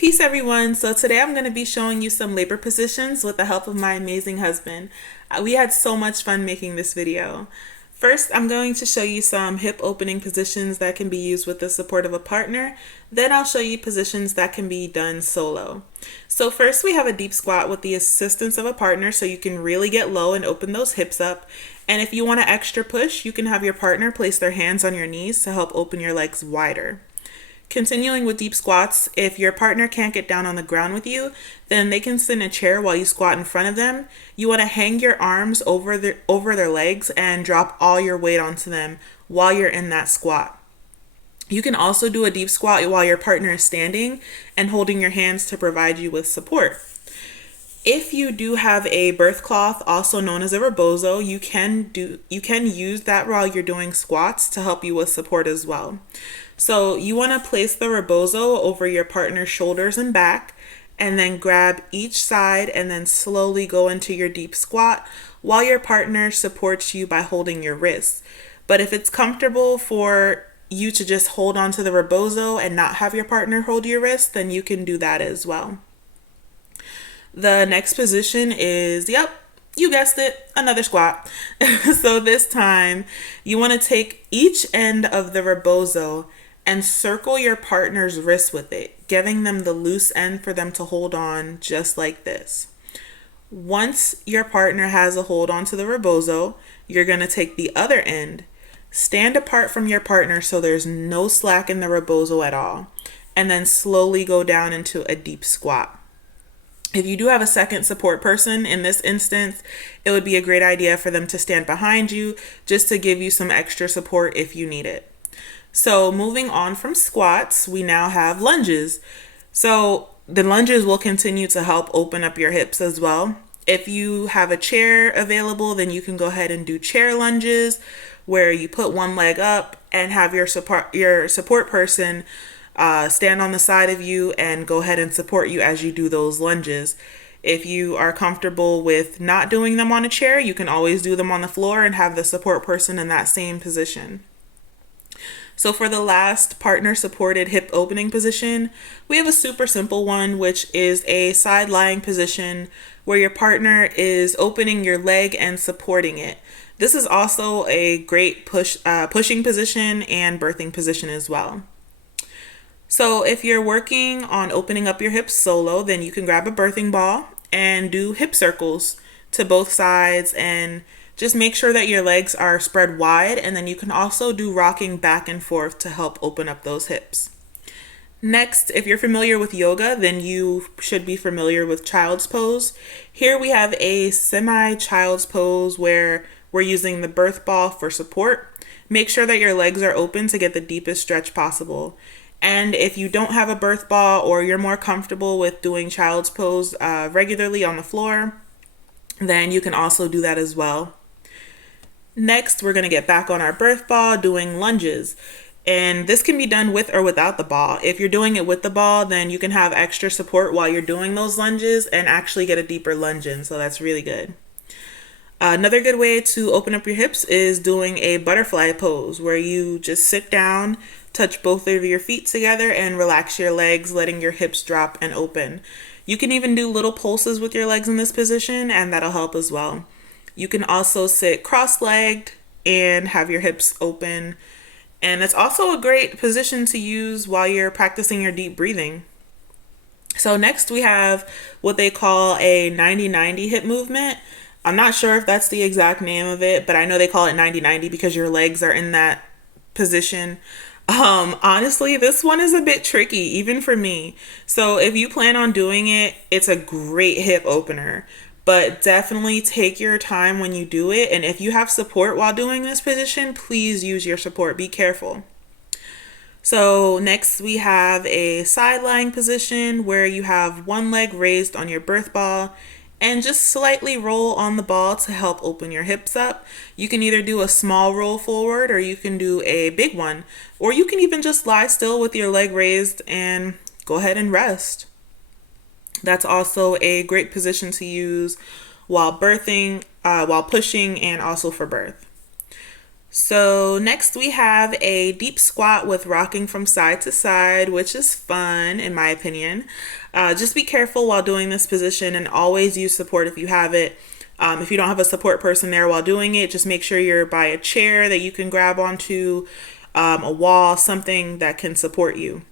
Peace, everyone. So today I'm going to be showing you some labor positions with the help of my amazing husband. We had so much fun making this video. First, I'm going to show you some hip opening positions that can be used with the support of a partner. Then I'll show you positions that can be done solo. So first, we have a deep squat with the assistance of a partner so you can really get low and open those hips up. And if you want an extra push, you can have your partner place their hands on your knees to help open your legs wider. Continuing with deep squats, if your partner can't get down on the ground with you, then they can sit in a chair while you squat in front of them. You want to hang your arms over their legs and drop all your weight onto them while you're in that squat. You can also do a deep squat while your partner is standing and holding your hands to provide you with support. If you do have a birth cloth, also known as a rebozo, you can use that while you're doing squats to help you with support as well. So you want to place the rebozo over your partner's shoulders and back, and then grab each side and then slowly go into your deep squat while your partner supports you by holding your wrists. But if it's comfortable for you to just hold onto the rebozo and not have your partner hold your wrist, then you can do that as well. The next position is, you guessed it, another squat. So this time you want to take each end of the rebozo and circle your partner's wrist with it, giving them the loose end for them to hold on just like this. Once your partner has a hold onto the rebozo, you're going to take the other end, stand apart from your partner so there's no slack in the rebozo at all, and then slowly go down into a deep squat. If you do have a second support person in this instance, it would be a great idea for them to stand behind you just to give you some extra support if you need it. So moving on from squats, we now have lunges. So the lunges will continue to help open up your hips as well. If you have a chair available, then you can go ahead and do chair lunges where you put one leg up and have your support person stand on the side of you and go ahead and support you as you do those lunges. If you are comfortable with not doing them on a chair, you can always do them on the floor and have the support person in that same position. So for the last partner supported hip opening position, we have a super simple one, which is a side lying position where your partner is opening your leg and supporting it. This is also a great pushing position and birthing position as well. So if you're working on opening up your hips solo, then you can grab a birthing ball and do hip circles to both sides and just make sure that your legs are spread wide, and then you can also do rocking back and forth to help open up those hips. Next, if you're familiar with yoga, then you should be familiar with child's pose. Here we have a semi-child's pose where we're using the birth ball for support. Make sure that your legs are open to get the deepest stretch possible. And if you don't have a birth ball or you're more comfortable with doing child's pose regularly on the floor, then you can also do that as well. Next, we're going to get back on our birth ball doing lunges. And this can be done with or without the ball. If you're doing it with the ball, then you can have extra support while you're doing those lunges and actually get a deeper lunge in. So that's really good. Another good way to open up your hips is doing a butterfly pose where you just sit down, touch both of your feet together, and relax your legs, letting your hips drop and open. You can even do little pulses with your legs in this position, and that'll help as well. You can also sit cross-legged and have your hips open. And it's also a great position to use while you're practicing your deep breathing. So next we have what they call a 90-90 hip movement. I'm not sure if that's the exact name of it, but I know they call it 90-90 because your legs are in that position. Honestly, this one is a bit tricky, even for me. So if you plan on doing it, it's a great hip opener, but definitely take your time when you do it. And if you have support while doing this position, please use your support. Be careful. So next we have a side lying position where you have one leg raised on your birth ball and just slightly roll on the ball to help open your hips up. You can either do a small roll forward or you can do a big one, or you can even just lie still with your leg raised and go ahead and rest. That's also a great position to use while birthing, while pushing, and also for birth. So next we have a deep squat with rocking from side to side, which is fun in my opinion. Just be careful while doing this position and always use support if you have it. If you don't have a support person there while doing it, just make sure you're by a chair that you can grab onto, a wall, something that can support you.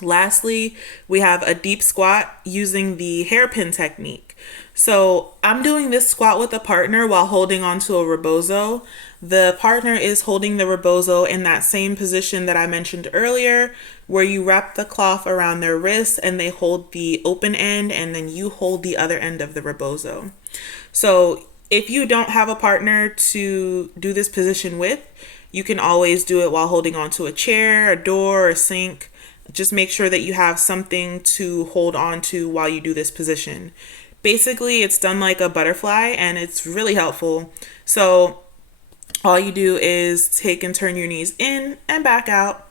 Lastly, we have a deep squat using the hairpin technique. So I'm doing this squat with a partner while holding onto a rebozo. The partner is holding the rebozo in that same position that I mentioned earlier, where you wrap the cloth around their wrist and they hold the open end and then you hold the other end of the rebozo. So if you don't have a partner to do this position with, you can always do it while holding onto a chair, a door, a sink. Just make sure that you have something to hold on to while you do this position. Basically, it's done like a butterfly and it's really helpful. So all you do is take and turn your knees in and back out.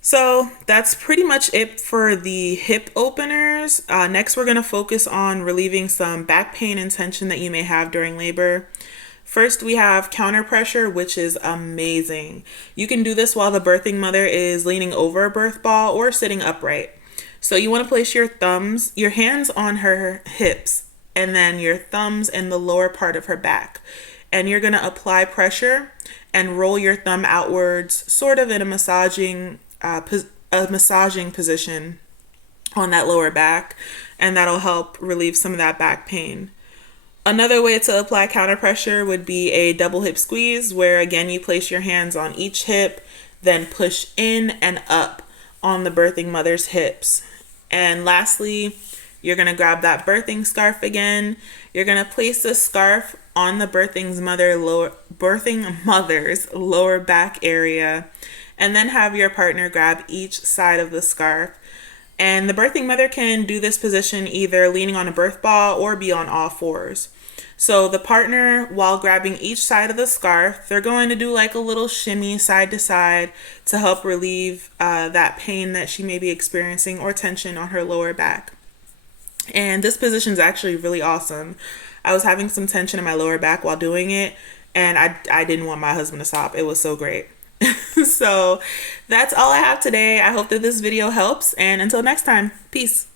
So that's pretty much it for the hip openers. Next, we're going to focus on relieving some back pain and tension that you may have during labor. First, we have counter pressure, which is amazing. You can do this while the birthing mother is leaning over a birth ball or sitting upright. So you want to place your hands on her hips, and then your thumbs in the lower part of her back. And you're going to apply pressure and roll your thumb outwards, sort of in a massaging position on that lower back, and that'll help relieve some of that back pain. Another way to apply counter pressure would be a double hip squeeze, where again you place your hands on each hip, then push in and up on the birthing mother's hips. And lastly, you're going to grab that birthing scarf again. You're going to place the scarf on the birthing mother's lower back area, and then have your partner grab each side of the scarf. And the birthing mother can do this position either leaning on a birth ball or be on all fours. So the partner, while grabbing each side of the scarf, they're going to do like a little shimmy side to side to help relieve that pain that she may be experiencing or tension on her lower back. And this position is actually really awesome. I was having some tension in my lower back while doing it, and I didn't want my husband to stop. It was so great. So that's all I have today. I hope that this video helps, and until next time, peace.